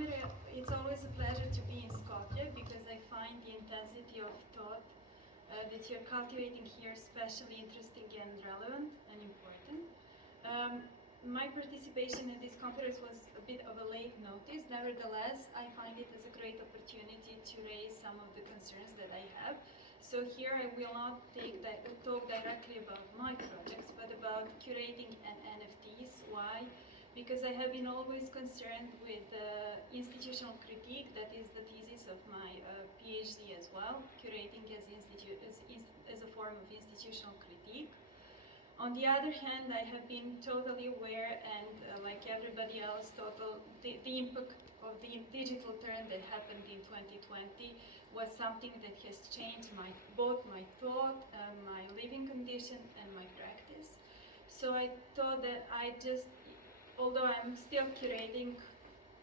it's always a pleasure to be in Skopje because I find the intensity of thought that you're cultivating here especially interesting and relevant and important. My participation in this conference was a bit of a late notice. Nevertheless, I find it as a great opportunity to raise some of the concerns that I have. So here I will not talk directly about my projects, but about curating and NFTs. Why? Because I have been always concerned with institutional critique. That is the thesis of my PhD as well, curating as a form of institutional critique. On the other hand, I have been totally aware, and like everybody else, the impact of the digital turn that happened in 2020 was something that has changed both my thought, my living condition, and my practice. So I thought that although I'm still curating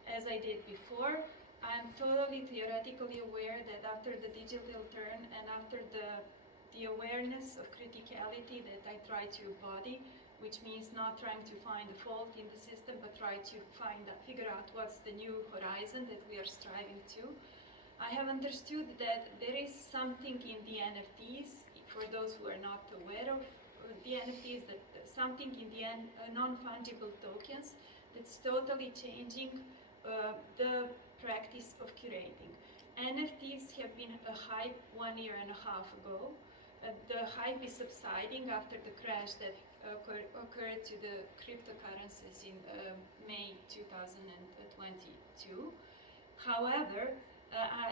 as I did before, I'm totally theoretically aware that after the digital turn and after the awareness of criticality that I try to embody, which means not trying to find a fault in the system, but try to figure out what's the new horizon that we are striving to. I have understood that there is something in the NFTs, for those who are not aware of the NFTs, that something in the non-fungible tokens that's totally changing the practice of curating. NFTs have been a hype 1.5 years ago. The hype is subsiding after the crash that occurred to the cryptocurrencies in May 2022. However,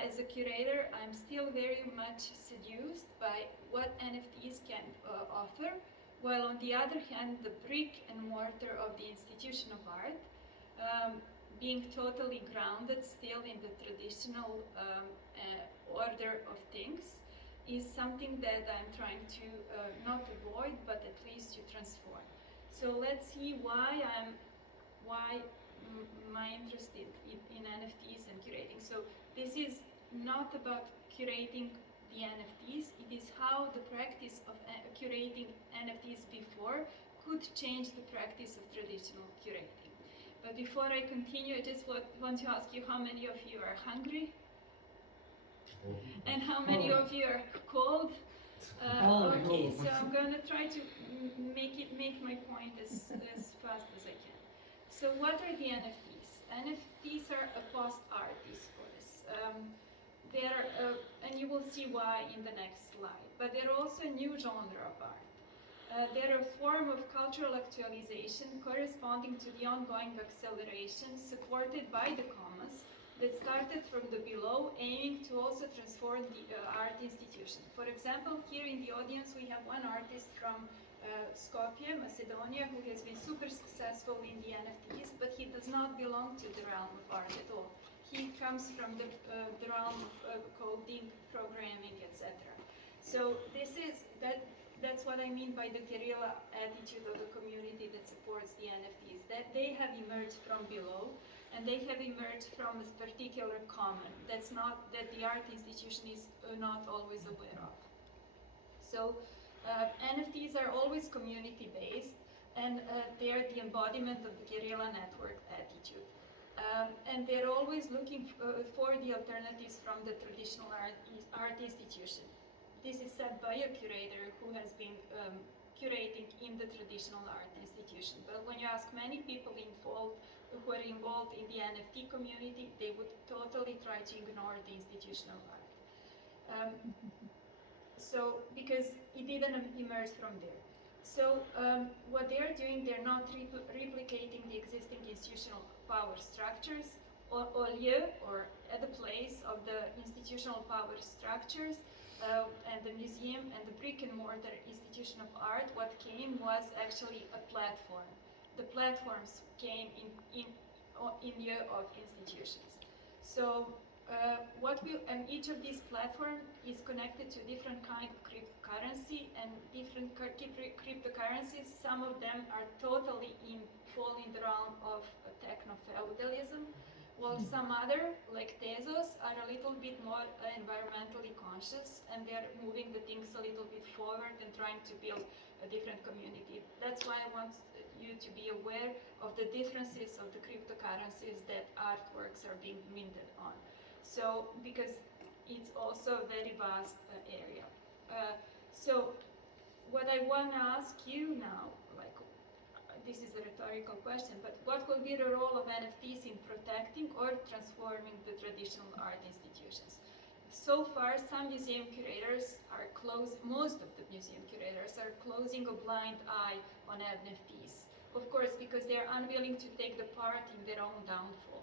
as a curator, I'm still very much seduced by what NFTs can offer, while on the other hand, the brick and mortar of the institution of art, being totally grounded still in the traditional order of things, is something that I'm trying to not avoid, but at least to transform. So let's see why my interest in NFTs and curating. So this is not about curating the NFTs, it is how the practice of curating NFTs before could change the practice of traditional curating. But before I continue, I just want to ask you how many of you are hungry? And how many of you are cold? Okay, so I'm going to try to make my point as fast as I can. So what are the NFTs? NFTs are a post-art discourse. And you will see why in the next slide. But they're also a new genre of art. They're a form of cultural actualization corresponding to the ongoing acceleration supported by the commons that started from the below, aiming to also transform the art institution. For example, here in the audience we have one artist from Skopje, Macedonia, who has been super successful in the NFTs, but he does not belong to the realm of art at all. He comes from the realm of coding, programming, etc. So that's what I mean by the guerrilla attitude of the community that supports the NFTs, that they have emerged from below, and they have emerged from a particular common that the art institution is not always aware of. So NFTs are always community-based, and they are the embodiment of the guerrilla network attitude. And they're always looking for the alternatives from the traditional art institution. This is said by a curator who has been curating in the traditional art institution. But when you ask many people who are involved in the NFT community, they would totally try to ignore the institutional art. So, because it didn't emerge from there. So, what they're doing, they're not replicating the existing institutional power structures, or at the place of the institutional power structures, and the museum and the brick and mortar institution of art. What came was actually a platform. The platforms came in lieu of institutions. So and each of these platforms is connected to different kind of cryptocurrency and different cryptocurrencies. Some of them are totally fall in the realm of techno-feudalism, while some other, like Tezos, are a little bit more environmentally conscious, and they're moving the things a little bit forward and trying to build a different community. That's why I want you to be aware of the differences of the cryptocurrencies that artworks are being minted on. So, because it's also a very vast area. So, what I want to ask you now, like, this is a rhetorical question, but what will be the role of NFTs in protecting or transforming the traditional art institutions? So far, some museum curators are most of the museum curators are closing a blind eye on NFTs. Of course, because they are unwilling to take the part in their own downfall.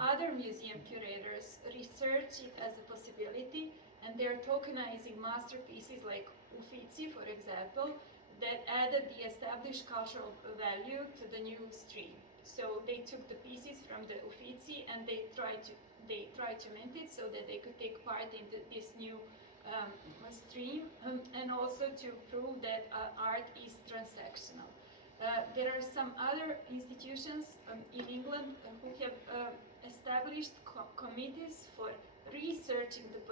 Other museum curators research it as a possibility, and they're tokenizing masterpieces like Uffizi, for example, that added the established cultural value to the new stream. So they took the pieces from the Uffizi and they tried to mint it so that they could take part in this new stream, and also to prove that art is transactional. There are some other institutions in England who have established committees for researching the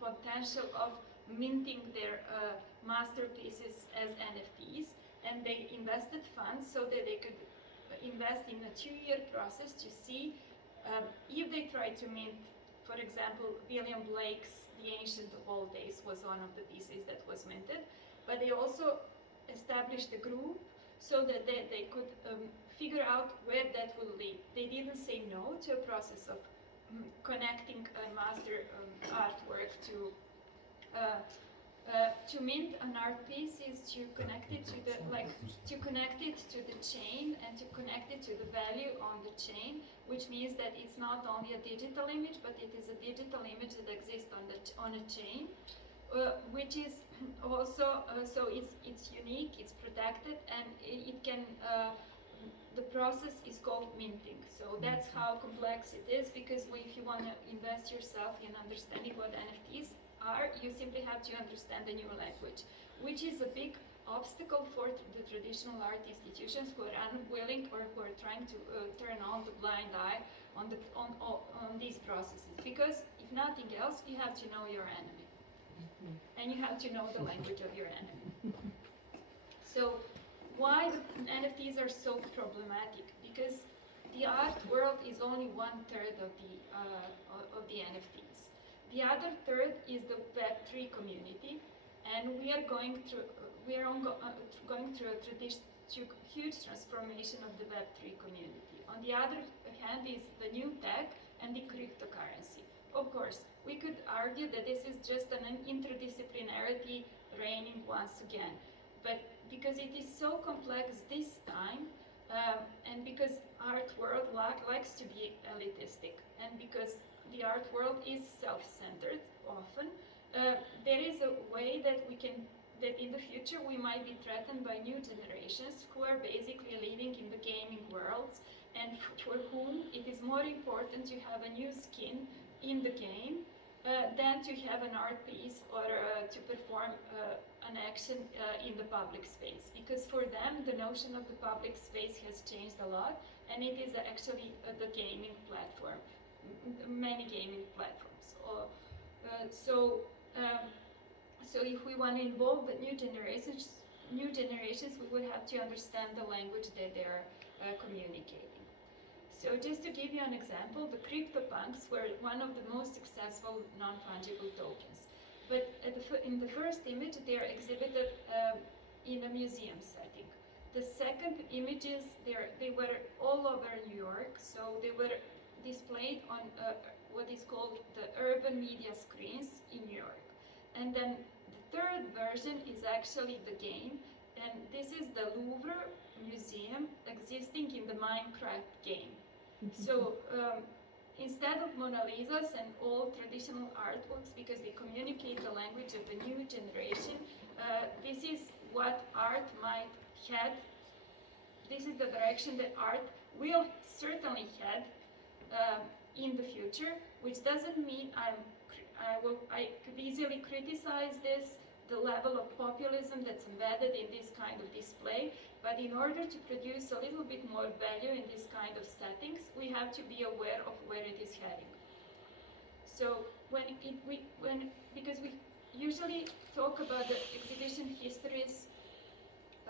potential of minting their masterpieces as NFTs, and they invested funds so that they could invest in a 2-year process to see if they try to mint, for example, William Blake's The Ancient of All Days was one of the pieces that was minted, but they also established a group so that they could figure out where that will lead. They didn't say no to a process of connecting a master artwork to mint an art piece is to connect it to the chain and to connect it to the value on the chain, which means that it's not only a digital image, but it is a digital image that exists on a chain, which is also so it's unique, it's protected, and it can. The process is called minting. So that's how complex it is, because if you want to invest yourself in understanding what NFTs are, you simply have to understand the new language, which is a big obstacle for the traditional art institutions who are unwilling or who are trying to turn on the blind eye on these processes. Because if nothing else, you have to know your enemy, and you have to know the language of your enemy. So why the NFTs are so problematic? Because the art world is only 1/3 of the NFTs. The other third is the Web3 community, and we are going through a huge transformation of the Web3 community. On the other hand is the new tech and the cryptocurrency. Of course, we could argue that this is just an interdisciplinarity reigning once again, but because it is so complex this time, and because art world likes to be elitistic, and because the art world is self-centered often, there is a way that in the future we might be threatened by new generations who are basically living in the gaming worlds, and for whom it is more important to have a new skin in the game than to have an art piece or to perform an action in the public space. Because for them, the notion of the public space has changed a lot, and it is actually the gaming platform, many gaming platforms. So if we want to involve the new generations, we would have to understand the language that they're communicating. So just to give you an example, the CryptoPunks were one of the most successful non-fungible tokens. But in the first image, they are exhibited in a museum setting. The second images, they were all over New York, so they were displayed on what is called the urban media screens in New York. And then the third version is actually the game, and this is the Louvre Museum existing in the Minecraft game. So instead of Mona Lisas and all traditional artworks, because they communicate the language of the new generation, this is what art might head. This is the direction that art will certainly head in the future, which doesn't mean I could easily criticize the level of populism that's embedded in this kind of display, but in order to produce a little bit more value in this kind of settings, we have to be aware of where it is heading. So because we usually talk about the exhibition histories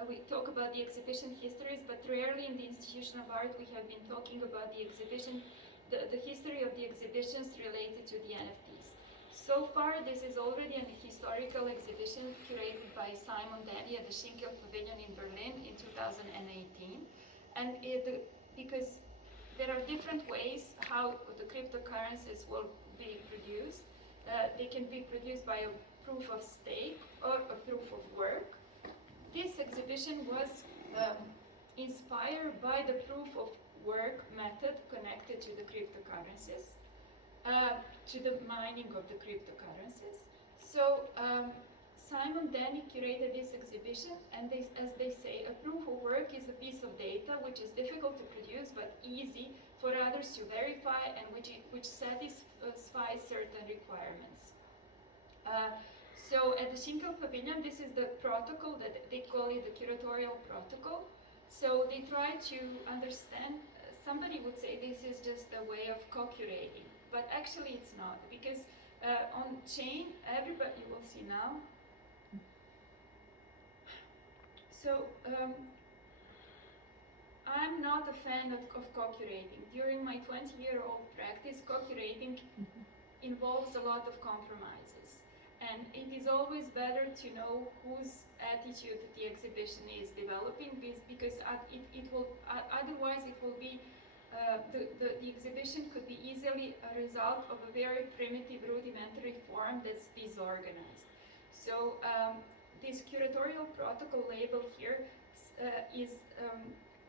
we talk about the exhibition histories, but rarely in the institution of art we have been talking about the exhibition, the history of the exhibitions related to the NFTs. So far, this is already a historical exhibition curated by Simon Denny at the Schinkel Pavilion in Berlin in 2018. And because there are different ways how the cryptocurrencies will be produced. They can be produced by a proof of stake or a proof of work. This exhibition was inspired by the proof of work method connected to the cryptocurrencies, to the mining of the cryptocurrencies. So Simon Denny curated this exhibition, and as they say, a proof of work is a piece of data which is difficult to produce but easy for others to verify and which satisfies certain requirements. So at the Schinkel Pavilion, this is the protocol that they call it the curatorial protocol. So they try to understand, somebody would say this is just a way of co-curating, but actually it's not, because on chain, everybody, you will see now. So I'm not a fan of co-curating. During my 20-year-old practice, co-curating involves a lot of compromises. And it is always better to know whose attitude the exhibition is developing, because otherwise it will be, the exhibition could be easily a result of a very primitive rudimentary form that's disorganized. So this curatorial protocol label here is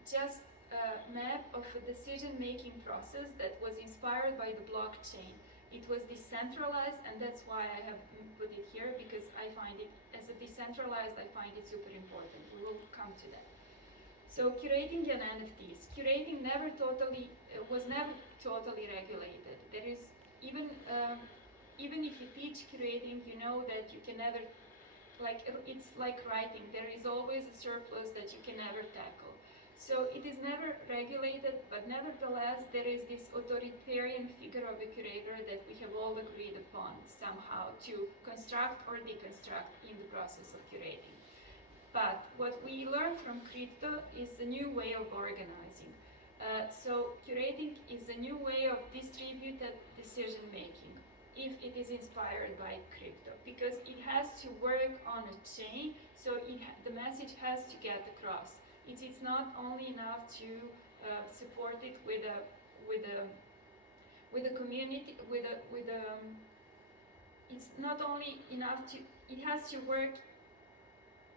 just a map of a decision-making process that was inspired by the blockchain. It was decentralized, and that's why I have put it here, because I find it, as a decentralized, I find it super important. We will come to that. So curating and NFTs. Curating was never totally regulated. There is, even if you teach curating, you know that you can never, it's like writing. There is always a surplus that you can never tackle. So it is never regulated, but nevertheless there is this authoritarian figure of a curator that we have all agreed upon somehow to construct or deconstruct in the process of curating. But what we learn from crypto is a new way of organizing. So curating is a new way of distributed decision making, if it is inspired by crypto, because it has to work on a chain, so the message has to get across. It's not only enough to support it with a community, it's not only enough to, it has to work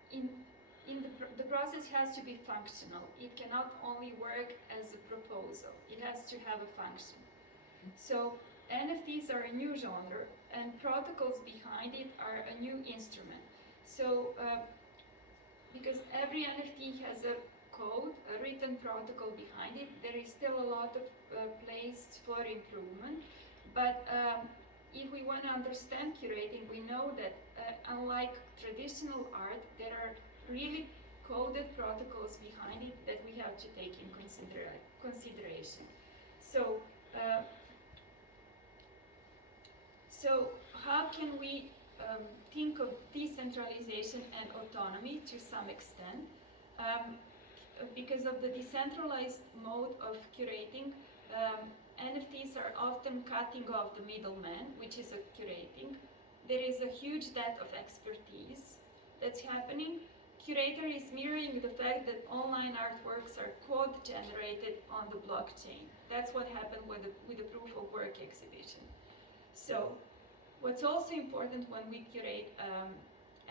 the process has to be functional. It cannot only work as a proposal. It has to have a function. So NFTs are a new genre, and protocols behind it are a new instrument. So because every NFT has a code, a written protocol behind it, there is still a lot of place for improvement. But if we want to understand curating, we know that unlike traditional art, there are really coded protocols behind it that we have to take in consideration. So, so how can we think of decentralization and autonomy to some extent? Because of the decentralized mode of curating, NFTs are often cutting off the middleman, which is a curating. There is a huge debt of expertise that's happening. Curator is mirroring the fact that online artworks are code generated on the blockchain. That's what happened with the proof of work exhibition. So what's also important when we curate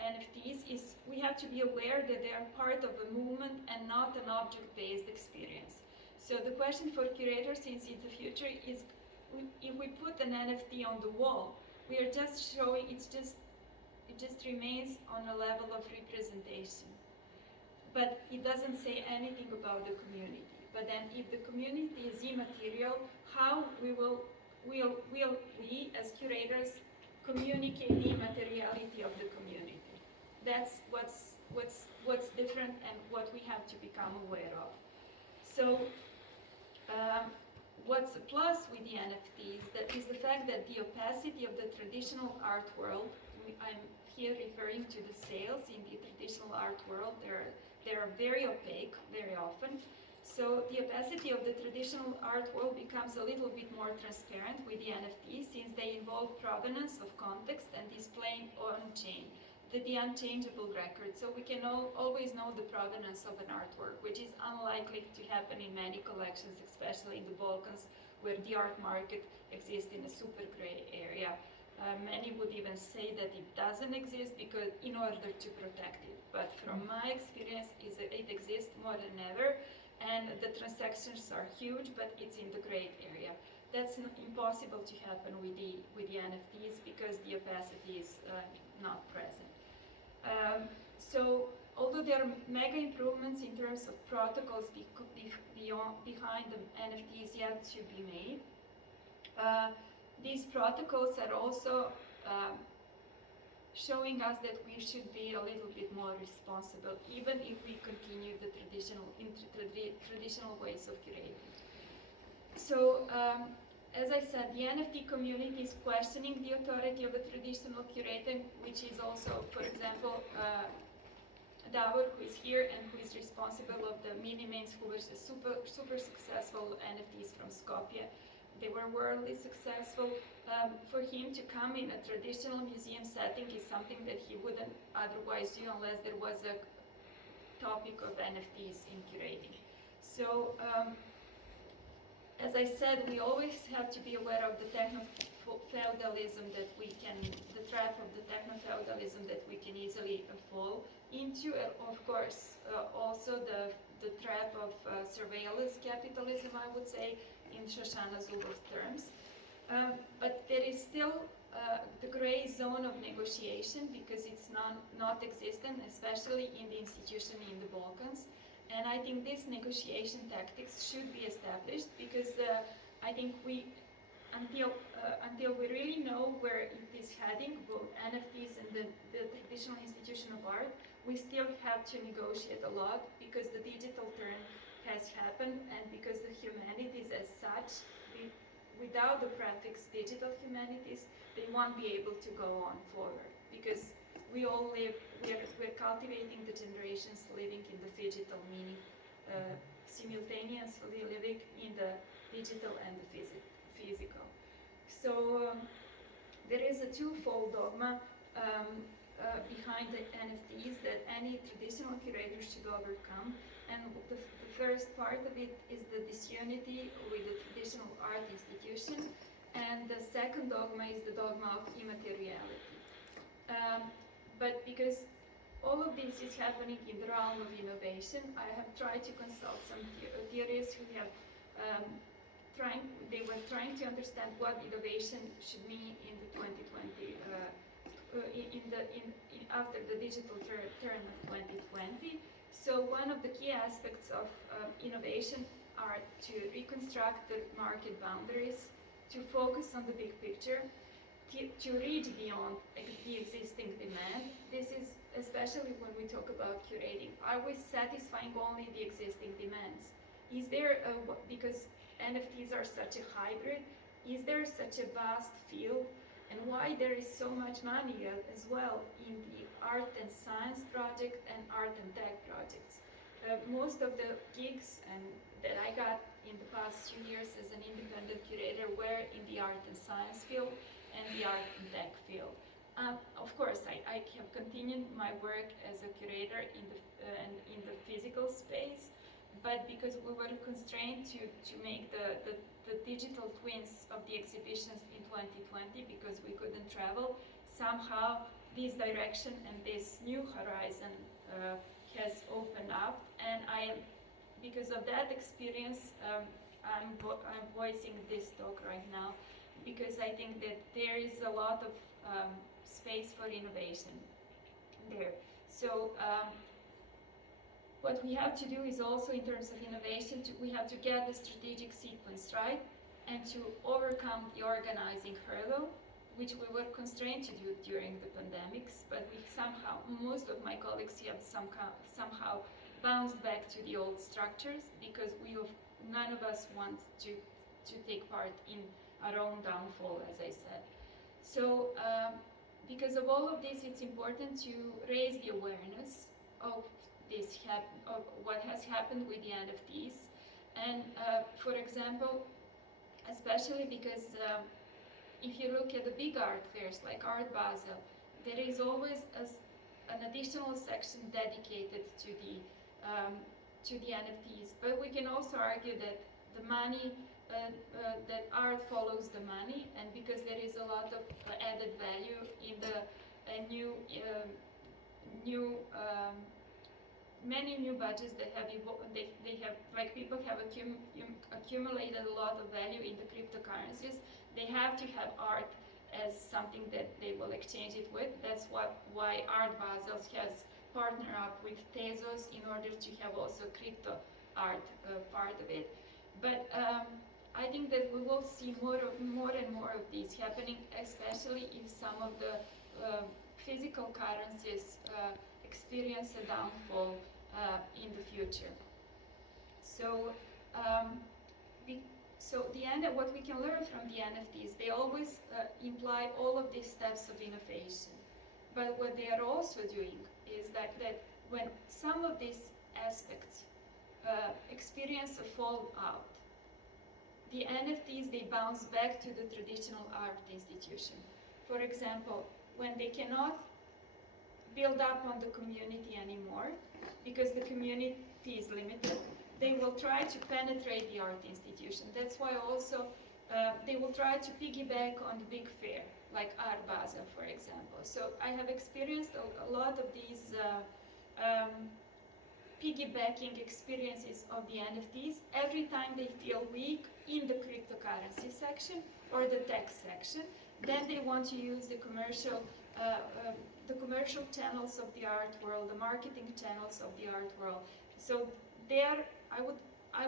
NFTs is we have to be aware that they are part of a movement and not an object-based experience. So the question for curators in the future is, if we put an NFT on the wall, we are just showing, it just remains on a level of representation. But it doesn't say anything about the community. But then if the community is immaterial, how will we as curators communicate the immateriality of the community? That's what's different and what we have to become aware of. So what's a plus with the NFTs is the fact that the opacity of the traditional art world, I'm here referring to the sales in the traditional art world, they're very opaque very often. So the opacity of the traditional art world becomes a little bit more transparent with the NFT, since they involve provenance of context and displaying on-chain, the unchangeable record. So we can always know the provenance of an artwork, which is unlikely to happen in many collections, especially in the Balkans, where the art market exists in a super gray area. Many would even say that it doesn't exist because in order to protect it. But from my experience, it exists more than ever. And the transactions are huge, but it's in the gray area. That's impossible to happen with the NFTs because the opacity is not present. So although there are mega improvements in terms of protocols behind the NFTs yet to be made, these protocols are also showing us that we should be a little bit more responsible, even if we continue the traditional ways of curating. So, as I said, the NFT community is questioning the authority of the traditional curating, which is also, for example, Davor, who is here and who is responsible of the mini-mains, who was a super successful NFTs from Skopje. They were worldly successful. For him to come in a traditional museum setting is something that he wouldn't otherwise do unless there was a topic of NFTs in curating. So, as I said, we always have to be aware of the techno-feudalism that we can, the trap of the techno-feudalism that we can easily fall into. Of course, also the trap of surveillance capitalism, I would say, in Shoshana Zuboff's terms. But there is still the gray zone of negotiation because it's not existent, especially in the institution in the Balkans. And I think these negotiation tactics should be established because I think until we really know where it is heading, both NFTs and the traditional institution of art, we still have to negotiate a lot because the digital turn has happened and because the humanities as such, without the prefix digital humanities, they won't be able to go on forward because we all live, we're cultivating the generations living in the digital, meaning simultaneously living in the digital and the physical. So there is a twofold dogma behind the NFTs that any traditional curator should overcome. And the first part of it is the disunity with the traditional art institution, and the second dogma is the dogma of immateriality. But because all of this is happening in the realm of innovation, I have tried to consult some theorists who have they were trying to understand what innovation should mean in the 2020, after the digital turn of 2020. So one of the key aspects of innovation are to reconstruct the market boundaries, to focus on the big picture, to reach beyond the existing demand. This is especially when we talk about curating. Are we satisfying only the existing demands? Is there because NFTs are such a hybrid, is there such a vast field? And why there is so much money as well in the art and science project and art and tech projects. Most of the gigs that I got in the past few years as an independent curator were in the art and science field and the art and tech field. Of course, I have continued my work as a curator in the physical space, but because we were constrained to make the digital twins of the exhibitions in 2020 because we couldn't travel, somehow this direction and this new horizon has opened up, and because of that experience, I'm voicing this talk right now because I think that there is a lot of space for innovation there. So what we have to do is also, in terms of innovation, we have to get the strategic sequence right and to overcome the organizing hurdle, which we were constrained to do during the pandemics, but we somehow, most of my colleagues have somehow bounced back to the old structures because none of us want to take part in our own downfall, as I said. So because of all of this, it's important to raise the awareness of what has happened with the NFTs. And for example, especially because if you look at the big art fairs like Art Basel, there is always an additional section dedicated to the NFTs. But we can also argue that the money, that art follows the money, and because there is a lot of added value in the many new budgets that have they have, like, people have accumulated a lot of value in the cryptocurrencies. They have to have art as something that they will exchange it with. That's why Art Basel has partnered up with Tezos in order to have also crypto art part of it. But I think that we will see more and more of these happening, especially if some of the physical currencies experience a downfall in the future. So, what we can learn from the NFTs, they always imply all of these steps of innovation. But what they are also doing is that when some of these aspects experience a fallout, the NFTs, they bounce back to the traditional art institution. For example, when they cannot build up on the community anymore, because the community is limited, they will try to penetrate the art institution. That's why also they will try to piggyback on the big fair, like Art Basel, for example. So I have experienced a lot of these piggybacking experiences of the NFTs every time they feel weak in the cryptocurrency section or the tech section. Then they want to use the commercial channels of the art world, the marketing channels of the art world. So there, I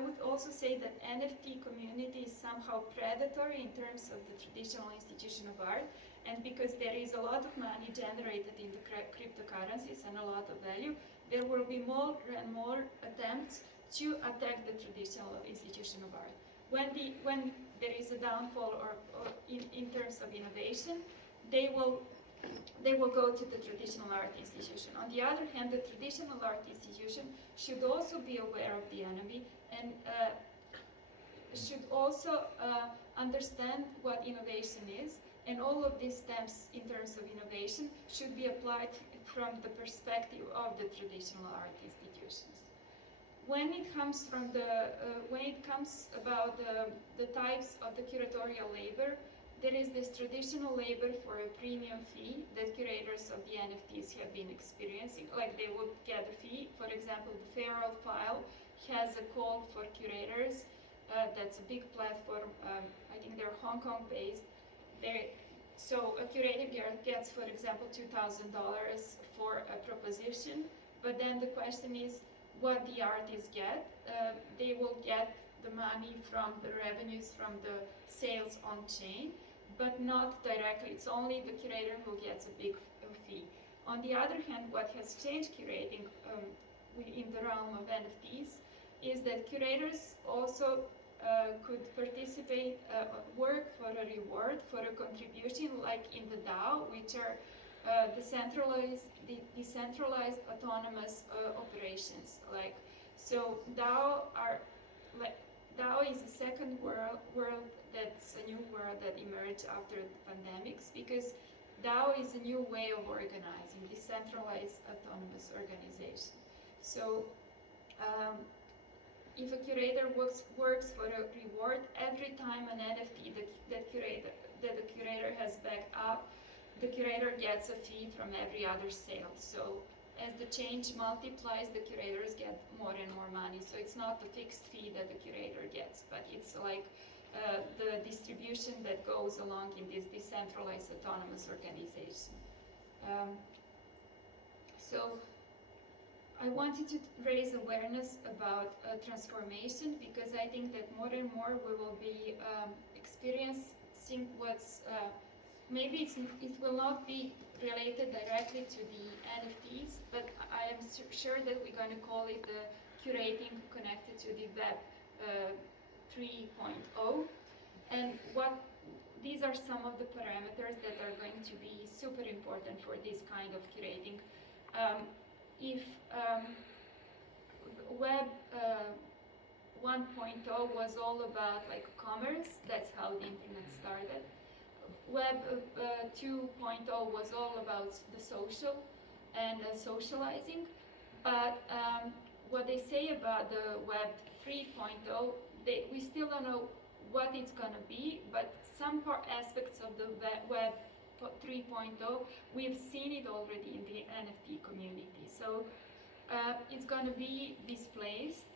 would also say that NFT community is somehow predatory in terms of the traditional institution of art, and because there is a lot of money generated in the cryptocurrencies and a lot of value, there will be more and more attempts to attack the traditional institution of art. When there is a downfall or in terms of innovation, they will go to the traditional art institution. On the other hand, the traditional art institution should also be aware of the enemy and should also understand what innovation is, and all of these steps in terms of innovation should be applied from the perspective of the traditional art institutions. When it comes about the types of the curatorial labor, there is this traditional labor for a premium fee that curators of the NFTs have been experiencing. Like, they would get a fee. For example, the Feral File has a call for curators. That's a big platform. I think they're Hong Kong based. So a curator gets, for example, $2,000 for a proposition. But then the question is what the artists get. They will get the money from the revenues from the sales on chain, but not directly. It's only the curator who gets a big fee. On the other hand, what has changed curating in the realm of NFTs is that curators also could participate, work for a reward, for a contribution, like in the DAO, which are decentralized autonomous operations. Like, so DAO is a second world that's a new world that emerged after the pandemics, because DAO is a new way of organizing, decentralized autonomous organization. So if a curator works for a reward, every time an NFT that the curator has backed up, the curator gets a fee from every other sale. So as the change multiplies, the curators get more and more money. So it's not the fixed fee that the curator gets, but it's like the distribution that goes along in this decentralized autonomous organization. So I wanted to raise awareness about transformation, because I think that more and more we will be experiencing what's maybe it will not be related directly to the NFTs, but I am sure that we're going to call it the curating connected to the Web 3.0. And these are some of the parameters that are going to be super important for this kind of curating. Web 1.0 was all about like commerce. That's how the internet started. Web 2.0 was all about the social and socializing. But what they say about the Web 3.0, we still don't know what it's going to be, but some aspects of the Web 3.0, we've seen it already in the NFT community. So it's going to be displaced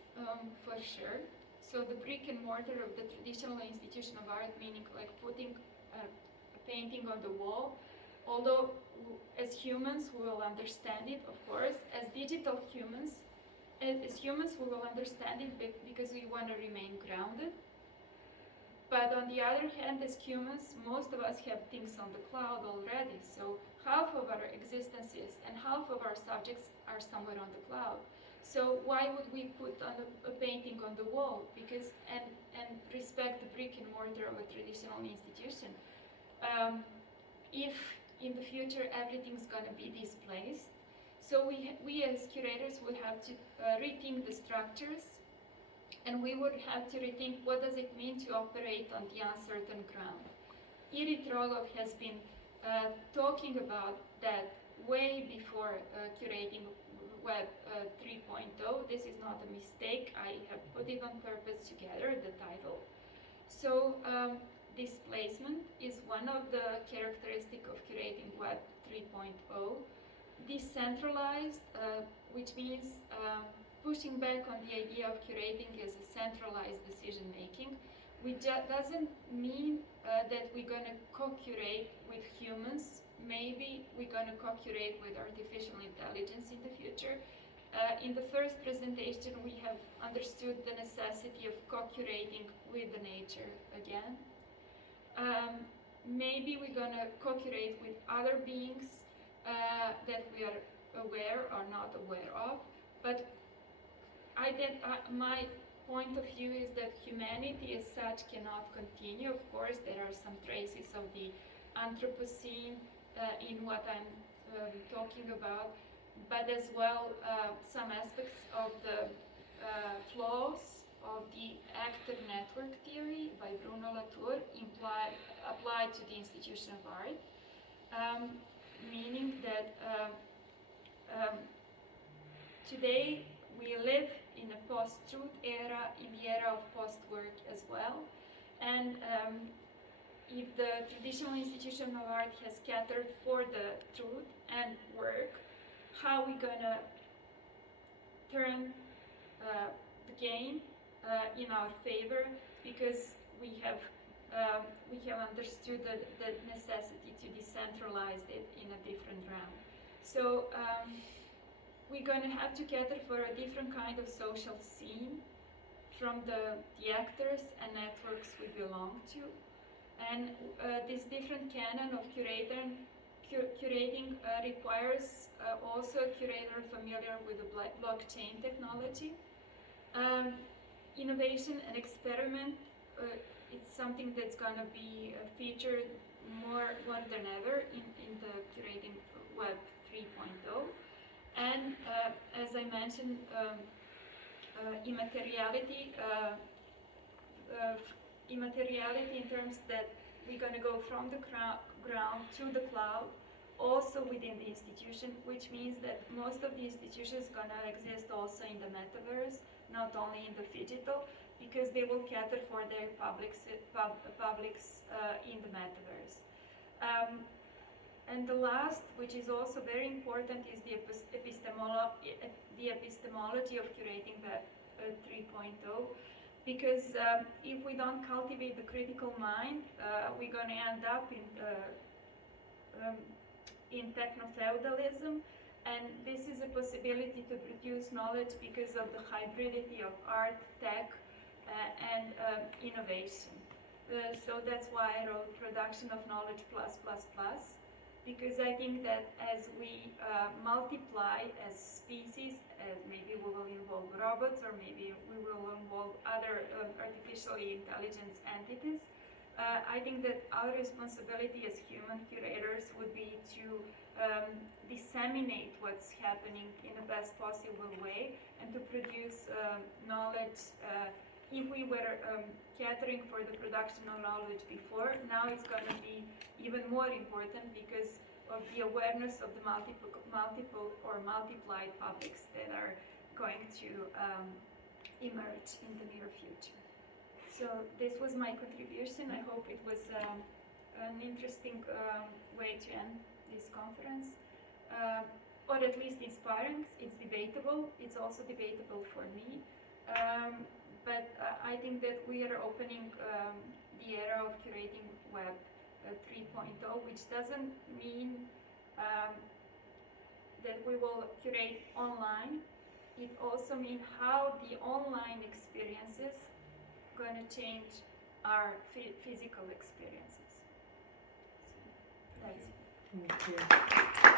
for sure. So the brick and mortar of the traditional institution of art, meaning like putting a painting on the wall, although as humans we will understand it, of course, as digital humans, as humans we will understand it because we want to remain grounded. But on the other hand, as humans, most of us have things on the cloud already. So half of our existences and half of our subjects are somewhere on the cloud. So why would we put on a painting on the wall? Because and respect the brick and mortar of a traditional institution. If in the future everything's going to be displaced, so we as curators would have to rethink the structures, and we would have to rethink what does it mean to operate on the uncertain ground. Irit Rogov has been talking about that way before curating Web 3.0. This is not a mistake. I have put it on purpose together, the title. So displacement is one of the characteristics of curating Web 3.0. Decentralized, which means pushing back on the idea of curating as a centralized decision making, which doesn't mean that we're going to co-curate with humans. Maybe we're going to co-curate with artificial intelligence in the future. In the first presentation, we have understood the necessity of co-curating with the nature again. Maybe we're going to co-curate with other beings that we are aware or not aware of. But my point of view is that humanity as such cannot continue. Of course, there are some traces of the Anthropocene in what I'm talking about, but as well some aspects of the flaws of the active network theory by Bruno Latour applied to the institution of art, meaning that today we live in a post-truth era, in the era of post-work as well. And if the traditional institution of art has scattered for the truth and work, how are we going to turn the game in our favor? Because we have understood the necessity to decentralize it in a different realm. So we're going to have to cater for a different kind of social scene from the actors and networks we belong to. And this different canon of curating requires also a curator familiar with the blockchain technology. Innovation and experiment, it's something that's going to be featured more than ever in the curating Web 3.0. And as I mentioned, immateriality in terms that we're going to go from the ground to the cloud, also within the institution, which means that most of the institutions are going to exist also in the metaverse, not only in the phygital, because they will cater for their publics in the metaverse. And the last, which is also very important, is the epistemology of curating Web 3.0. Because if we don't cultivate the critical mind, we're going to end up in techno-feudalism, and this is a possibility to produce knowledge because of the hybridity of art, tech, and innovation. So that's why I wrote production of knowledge plus, because I think that as we multiply as species, maybe we will involve robots, or maybe we will involve other artificially intelligent entities, I think that our responsibility as human curators would be to disseminate what's happening in the best possible way and to produce knowledge. If we were catering for the production of knowledge before, now it's going to be even more important because of the awareness of the multiple or multiplied publics that are going to emerge in the near future. So this was my contribution. I hope it was an interesting way to end this conference, or at least inspiring. It's debatable. It's also debatable for me. But I think that we are opening the era of curating web 3.0, which doesn't mean that we will curate online. It also means how the online experiences going to change our physical experiences. So that's it. Thank you.